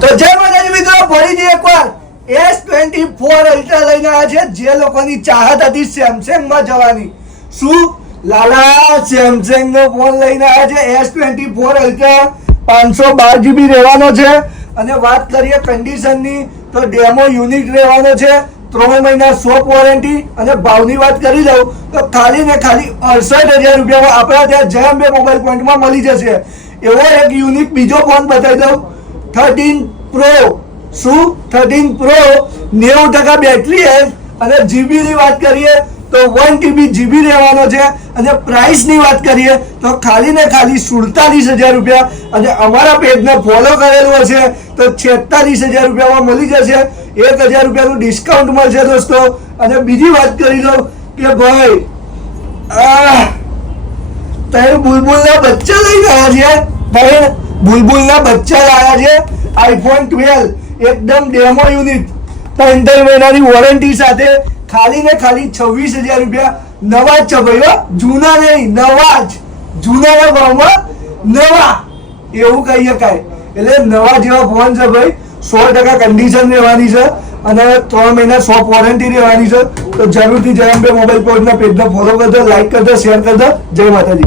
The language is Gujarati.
તો જય માતાજી મિત્રો, ફરીથી એકવાર S24 અલ્ટ્રા લઈને આવ્યા છે. જે લોકોની ચાહત હતી સેમસંગ માં જવાની, શું લાલા સેમસંગ નો ફોન લઈને આવ્યા છે. S24 અલ્ટ્રા 512 GB રહેવાનો છે. અને વાત કરીએ કન્ડિશન ની તો ડેમો યુનિટ રહેવાનો છે. 3 મહિના શોપ વોરંટી. અને ભાવની વાત કરી દઉં તો ખાલી ને ખાલી 68,000 રૂપિયામાં આપણા ત્યાં જય અંબે મોબાઈલ પોઈન્ટમાં મળી જશે. એવો એક યુનિક બીજો ફોન બતાવી દઉં, 13 પ્રો. શું 13 પ્રો 90% બેટરી હેલ્થ. અને જીબી ની વાત કરીએ તો 1 TB જીબી રહેવાનો છે. અને પ્રાઇસ ની વાત કરીએ તો ખાલી ને ખાલી 47,000 રૂપિયા. અને અમારા પેજને ફોલો કરેલું હશે તો 46,000 રૂપિયામાં મળી જશે. 1,000 રૂપિયાનું ડિસ્કાઉન્ટ મળશે દોસ્તો. અને બીજી વાત કરી દઉં કે ભાઈ તમે બુલબુલના બચ્ચા લઈને આવ્યા છે. તમે બુલબુલના બચ્ચા લાવ્યા છે. iPhone 12 એકદમ ડેમો યુનિટ, 15 મહિનાની વોરંટી સાથે ખાલી ને ખાલી 26,000 રૂપિયા. નવા જ છે ભાઈ, જૂના નહીં, નવા જ. જૂનાના ભાવમાં નવા એવું કહી શકાય. એટલે નવા જેવા ફોન છે ભાઈ. 100% કન્ડિશન રહેવાની છે. અને 3 મહિના શોપ વોરંટી રહેવાની છે. તો જરૂરથી જય અંબે મોબાઈલ પોઈન્ટના પેજને ફોલો કરજો, લાઈક કરજો, શેર કરજો. જય માતાજી.